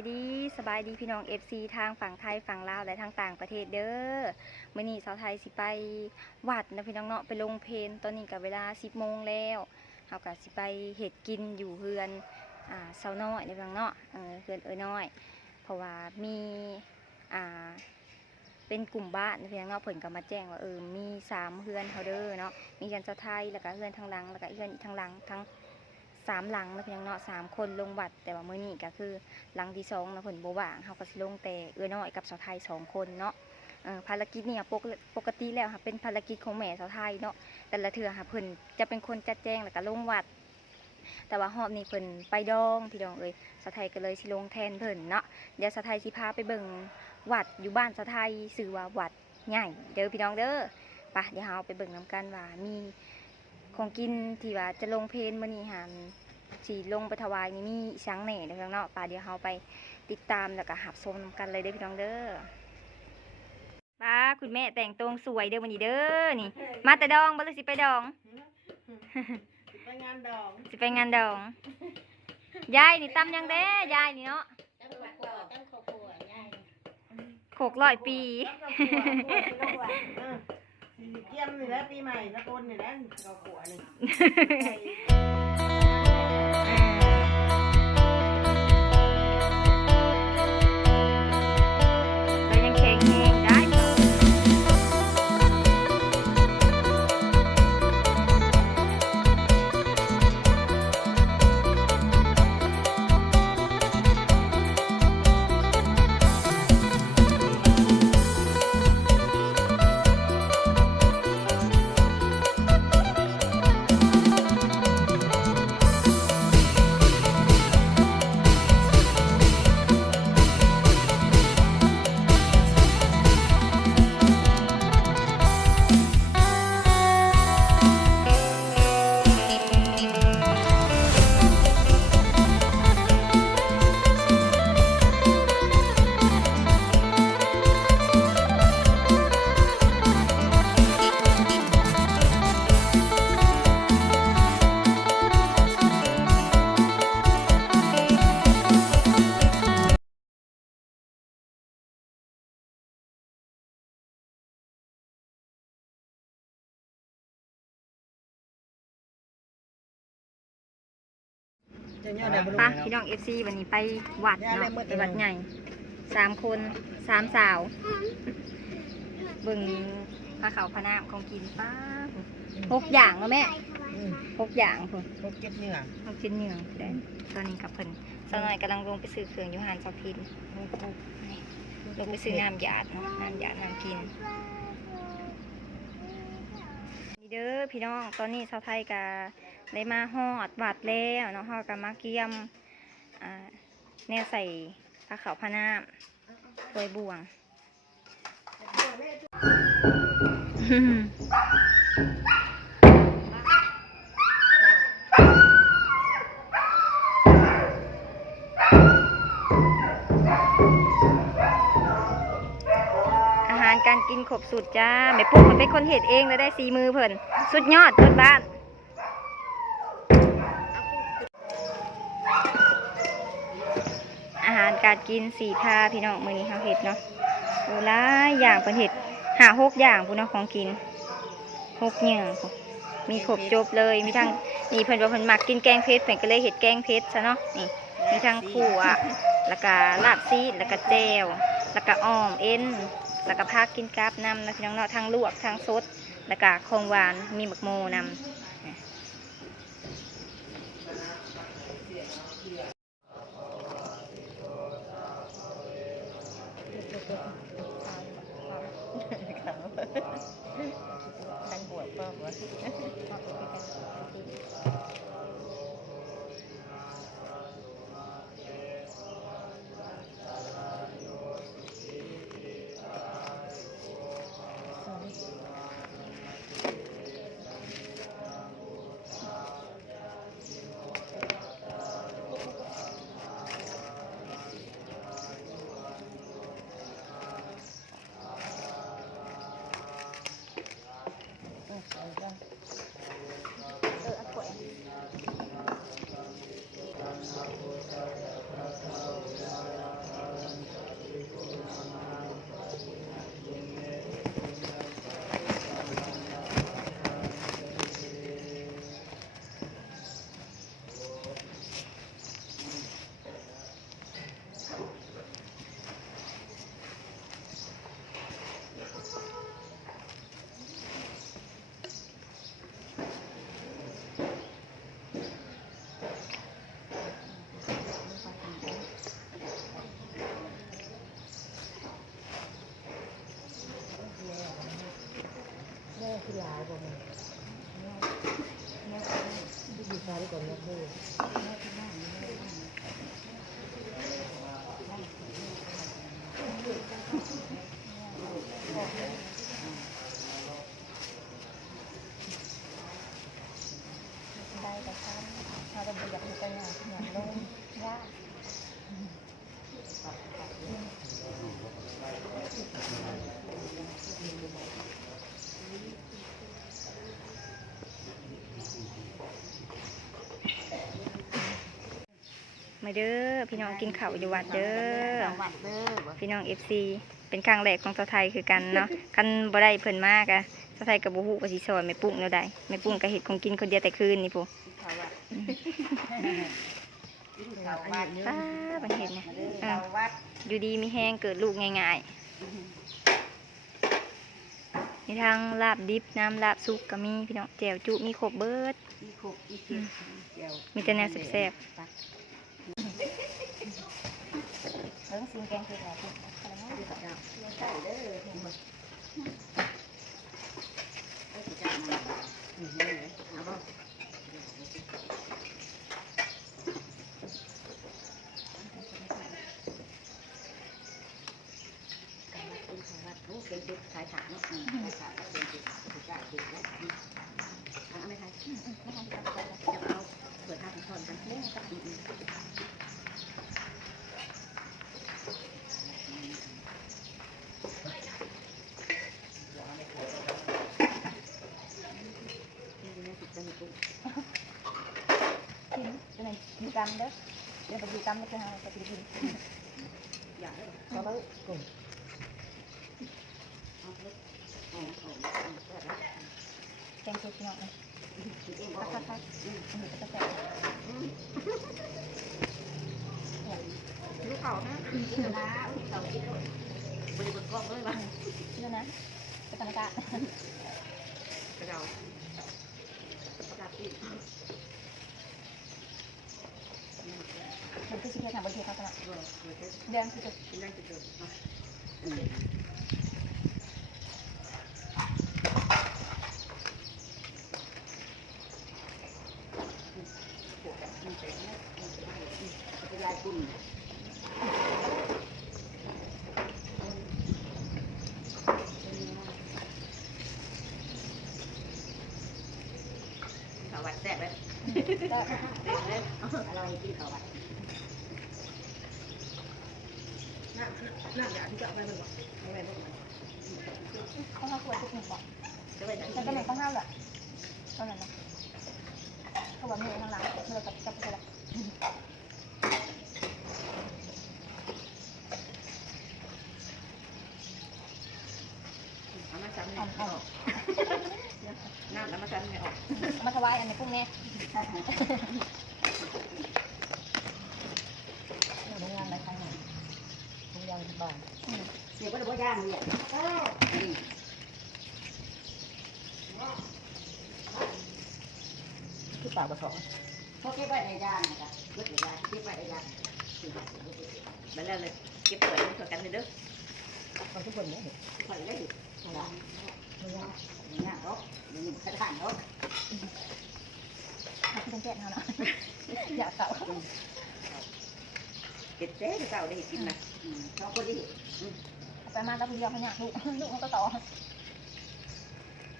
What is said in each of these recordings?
สบายดีพี่น้อง FC ทางฝั่งไทยฝั่งลาวและทางต่างประเทศเด้อมื้อนี้สาวไทยสิไปวัดนะพี่น้องเนาะไปลงเพลตอนนี้ก็เวลา 10 โมงแล้วเฮาก็สิไปเฮ็ดกินอยู่เฮือนสาวน้อยในพี่น้องเนาะเฮือนน้อยเพราะว่ามีเป็นกลุ่มบ้านพี่น้องเนาะเพิ่นก็มาแจ้งว่ามี3เฮือนเฮาเด้อเนาะมีเฮือนสาวไทยแล้วก็เฮือนทางหลังแล้วก็เฮือนอีกทางหลังทั้ง3 หลังนะพี่น้องเนาะ3 คนลงวัดแต่ว่ามื้อนี้ก็คือหลังที่2นะเพิ่นบ่ว่างเฮาก็สิลงแต่น้อยกับสาวไทย2 คนเนาะภารกิจเนี่ยปกติแล้วค่ะเป็นภารกิจของแม่สาวไทยเนาะแต่ละเทื่อค่ะเพิ่นจะเป็นคนจัดแจงแล้วก็ลงวัดแต่ว่ารอบนี้เพิ่นไปดองพี่น้องสาวไทยก็เลยสิลงแทนเพิ่นเนาะเดี๋ยวสาวไทยสิพาไปเบิ่งวัดอยู่บ้านสาวไทยชื่อว่าวัดใหญ่เด้อพี่น้องเด้อไปเดี๋ยวเฮาไปเบิ่งนํกันว่ามีของกินที่ว่าจะลงเพลมื้อนี้หันสีลงไปถวายนี่มีช้างแหน่เด้อพี่น้องเนาะป่าเดี๋ยวเฮาไปติดตามแล้วก็หับชมกันเลยเด้อพี่น้องเด้อป้าคุณแม่แต่งตัวสวยเด้อวันนี้เด้อนี่มาแต่ดองบ่เลยสิไปดองสิไปงานดองยายนี่ตำยังเด้ยายนี่เนาะโขก100 ปีเกี่ยมนี่แหละปีใหม่ตะโกนนี่แหละเราขวนี่เรายังแข็งแรงได้ป้าพี่น้อง FC วันนี้ไปวัดเนาะไปวัดใหญ่3 คน3 สาวเบิ่งพระเขาพระนามของกินป้า6 อย่างเนาะแม่6 อย่างพุ่น6 7เนื้อ6 ชิ้นเนื้อได้ตอนนี้กับเพิ่นสาวน้อยกำลังลงไปซื้อเครื่องอยู่หานสาวพินลงไปซื้อน้ำหยาดเนาะน้ำหยาดน้ำกินนี่เด้อพี่น้องตอนนี้ชาวไทยกะได้มาฮอดวัดแล้วเนาะฮอดกับมาเกียมแนวใส่ผ้าขาวผ้าน้ำตัวบ่วงอาหารการกินครบสุดจ้าแม่ปุ๊กมันเป็นคนเฮ็ดเองแล้วได้4 มือเพิ่นสุดยอดเพิ่นบ้านอาหารการกิน4 ท่าพี่น้องมื้อนี้เฮาเฮ็ดเนาะโอ้หลายอย่างเพิ่นเฮ็ด5-6 อย่างพุ่นเนาะของกิน6อย่างมีครบจบเลยมีทั้งนี่เพิ่นว่าเพิ่นมักกินแกงเผ็ดเพิ่นก็เลยเฮ็ดแกงเผ็ดซะเนาะนี่มีทั้งขั่วแล้วก็ลาบซีดแล้วก็แจ่วแล้วก็อ้อมเอ็นแล้วก็ผักกินกับนำนะพี่น้องเนาะทั้งลวกทั้งสดแล้วก็ของหวานมีหมักโมนำทั้งบวชป้อมวะ มาเด้อพี่น้องกินข้าวอยู่วัดเด้อ วัดเด้อ พี่น้อง FC เป็นครั้งแรกของสาวไทยคือกันเนาะคันบ่ได้เพิ่นมากอะสาวไทยกับบ่ฮู้ว่าสิสอนแม่ปุ้งแนวใดแม่ปุ้งก็เฮ็ดของกินคนเดียวแต่คืนนี่พุป้าบังเห็นนะอยู่ดีมีแห้งเกิดลูกง่ายๆมีทางลาบดิบน้ำลาบซุปก็มีพี่น้องแจ่วจุมีครบเบิดมีแต่แนวแซ่บๆเรื่องซิงแกงคืออะไรพี่เป็นจุดขายขาเนาะขายขาเป็นจุดขายจุดแล้วเอาไหมคะจะเอาเปิดท่าของคนกันเล่นกับกินจะไหนดีกรรมเด้อเดี๋ยวไปดีกรรมจะหาไปกินอย่างนี้เราก็กลุ่มแกงซุปพี่น้องเลยคักๆมันจะแซ่บ ลูกเขานะนะเขาคิดด้วยบริบทกล้องด้วยบ้าง นี่นะเป็นธรรมดา เราประกาศปิด มันคือสิ่งที่ทำบนเทียนเขาตลอดเดือนคือจุด ได้จุดยายคุณข้าววัดแซ่บเลยอร่อยกินข้าววัดน้ำยาที่จะเอาไปมันบอกเอาไปมัน เขาห้าขวดทุกหนึ่งบอก จะไปไหน แต่ก็หนึ่งต้องห้าแหละเท่านั้นนะเขาบอกมีทางหลังเมื่อกับจับไปแล้ว เอามาซ้ำเนี่ยออกน้ำแล้วมาซ้ำเนี่ยออก มาถวายอันนี้พวกนี้โรงงานอะไรใครหน่อยโรงงานบ้าน เดี๋ยวก็จะบ่ย่างเนี่ยคือปากกระสอบ เขาเก็บไว้ในย่างนะจ๊ะเก็บไว้ในย่างเก็บไว้ในย่างไปแล้วเลยเก็บเปิดมันกันเลยเด้อ เขาทุกคนเนี่ย ปล่อยได้ดิย่างรกนี่กระถางรก เขาคือเป็นแก่นเขาเนาะอยากเก่า เก็บเจ๊เก่าได้กินนะชอบคนที่ ไปมาแล้วคนเดียวเขาอยากลูกมันก็ต่อ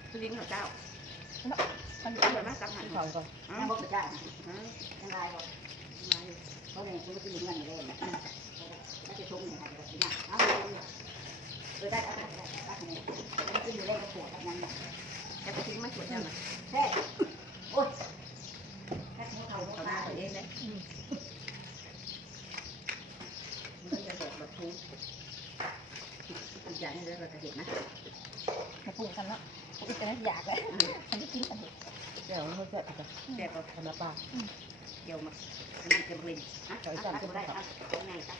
คือลิ้นของเจ้า มันอยู่ เดี๋ยวมาสักหันก่อนยังบอกเจ้ายังไงบอกเขาเนี่ยเขาจะมีเงินอยู่เลยนะแล้วจะชมเนี่ยค่ะแบบนี้เอาได้ได้เนี่ยมันจะอยู่ได้กระโดดแบบนั้นเนี่ยจะไปทิ้งมันสวยจังเลยแท้โอ๊ยแค่เขาหน้าตัวเองเลยมันก็จะบอกแบบทุกอีกอย่างนึงเลยเราจะเห็นนะ มาปรุงกันเนาะอีกแต่นั้นอยากเลยฉันจะกินกันเถอะ เดี๋ยวมันจะแซ่บกับธรรมปาเดี๋ยวมานั่นจะบริเวณอ่ะจอยจันก็ได้อ่ะไงตัก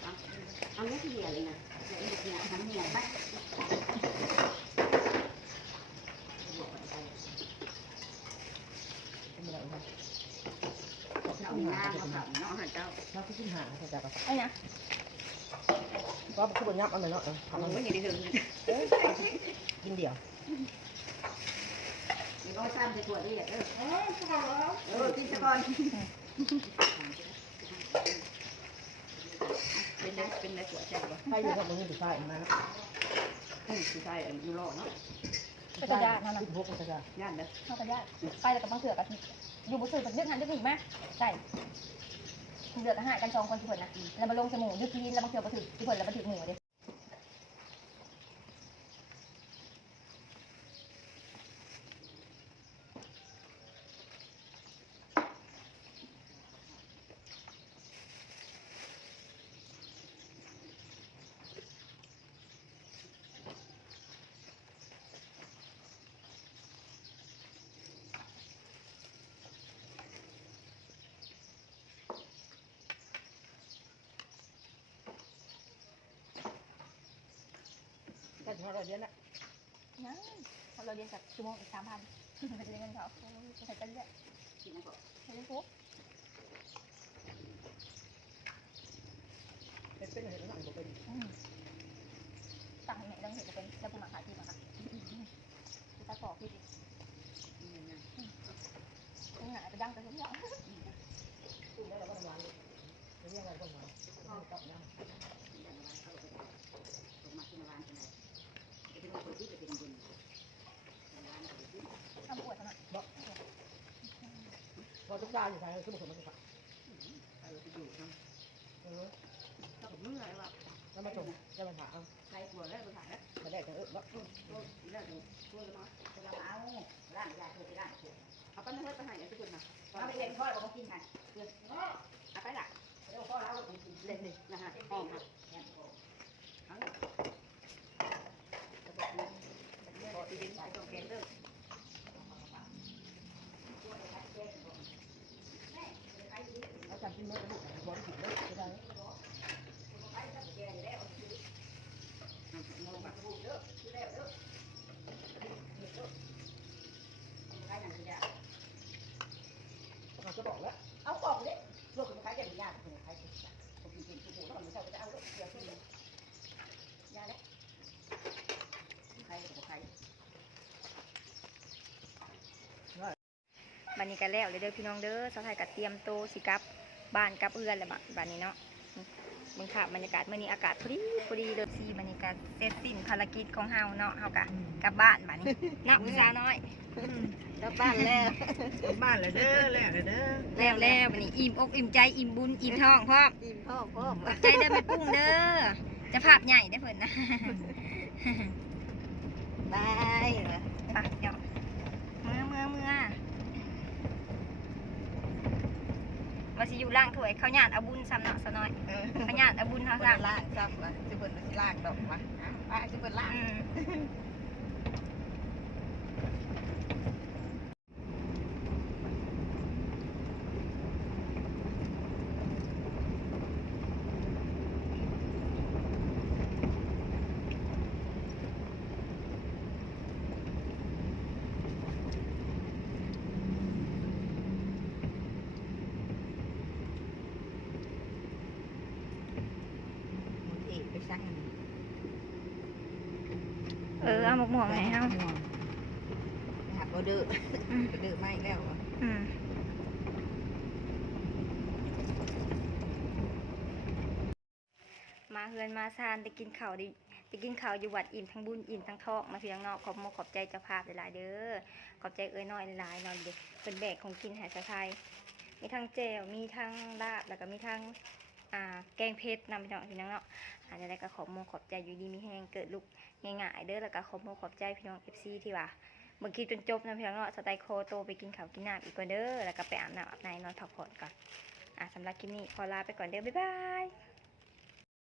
เอาเนี้ยที่เดียวเลยนะเนี่ยทำเนี่ยบัดเอาหน้าเขาขับเนาะหันเจ้า เราก็ขึ้นหาเขาจะแบบ ไอ้นะ ก็คือบนยับอันไหนเนาะ ทำมันอย่างนี้ถึง กินเดียว มีร้อยสามสิบตัวนี่แหละกินสักก่อนเป็นได้ตัวแซ่บวะ ใครอยู่กับมึงอยู่ใต้มา คือใช่ยูโรเนาะ เป็นกระยานั่นน่ะ พวกมันจะ ย่านเด้อ เข้ากระยาไปแล้วก็บางเถื่อกันอยู่บุษย์เป็นดึกหันดึกหนีไหมใช่เดือดอาหารกันสองคนที่ผลนะแล้วมาลงจมูกดึกทีแล้วบางเถื่อมาถึงที่ผลแล้วมาถึงหมูเลย เราเรียนนะ นะเราเรียนจากชั่วโมงอีก3,000ไปเรียนกันเขาใส่กันเยอะ กินนั่นก็ ใส่ได้ปุ๊บ เป็นเห็นแล้วหนังเป็น สั่งเนี่ยต้องเห็นจะเป็นแล้วกูมาขายที่มาค่ะกูตัดต่อพี่ดิ นี่นะ กูหาไปดังแต่ทุกอย่าง ตู้แล้วเราก็ทำงานเรียกอะไรก็มาตอบนะ อย่างไรเขาไปลงมาที่ร้านกันเลยจะเป็นคนที่จะเป็นบุญร้านจะเป็นบุญ ทำอวดทำไม พอทุกดาวอยู่ไทยคือบุคคลมันจะฝัก ไปอยู่ท เออ ำถ้าผมเมื่อยว่า แล้วมาจงจะมาถาม ใครกลัวแล้วมาถ่ายแล้ว มาได้แต่แล้ว แล้วดูช่วยมาเราเอาร่างยาเธอไปร่างเอาไปนั่งไปหาอย่างที่คุณมาเอาไปเรียนพ่อเรากินค่ะเอาไปละเดี๋ยวพ่อเราเล่นนี่นะฮะห้องค่ะเอาพอที่ดินไปต้องเกณฑ์เด้อ แล้วจำที่เมื่อลูกบอลถูกเลยจะได้ เราจะบอกแล้ว เอาออกเลยลูกคุณใครจะมีญาติคุณใครผมกินกินผู้แล้วมันจะเอาเดี๋ยวขึ้นยาแล้วใครกับใคร บันนี้ก็แล้วเลยเด้อพี่น้องเด้อสาวไทยก็เตรียมโตวสิกลับบ้านกลับเอื้อนแล้วบัดนี้เนาะมึงค่ะบรรยากาศมื้อนี้อากาศพอดีเลยสิบรรยากาศเสร็จสิ้นภารกิจของเฮาเนาะเฮากะกลับบ้านบัดนี้เนาะสาวน้อย กลับบ้านแล้วบ้านเลยเด้อแล้วเด้อ แล้วบัดนี้อิ่มอกอิ่มใจอิ่มบุญอิ่มท้องพร้อม อิ่มพ่อพ่อ ขอบใจเด้อแม่ปุ้งเด้อจะภาพใหญ่ได้อเพิ่นนะ บาย ไปเนาะเมื่อว่าสิอยู่ล่างถ้วยเขาญาติเอาบุญซ้ำเนาะสาวน้อยเขาญาติเอาบุญเฮาซ้ำ ล่างซ้ำละจะเป็นล่างดอกวะป้าจะเป็นล่าง ไปซักกัน เอาหมกม่วงให้เฮา หักออเดอร์ออเดอร์ไม่แล้ว มาเฮือนมาซานไปกินข้าวอยู่วัดอิ่มทั้งบุญอิ่มทั้งทอกมาเพียงเนาะขอบใจเจ้าภาพหลายๆเด้อขอบใจเอ้ยน้อยหลายๆเนาะเด็กเป็นแบกของกินหาสะไทยมีทั้งเจลมีทั้งลาบแล้วก็มีทั้งแกงเพชรนำพี่น้องเนาะอันนี้ก็ขอบใจอยู่ดีมีแห้งเกิดลูกง่ายๆเด้อแล้วก็ขอบใจพี่น้อง FC ที่ว่าเมื่อกี้จนจบนะพี่น้องเนาะสไตล์โคโตไปกินข้าวกินน้ำอีกก่อนเด้อแล้วก็ไปอาบน้ำอาบในนอนพักผ่อนก่อนสำหรับคลิปนี้ขอลาไปก่อนเด้อบ๊ายบาย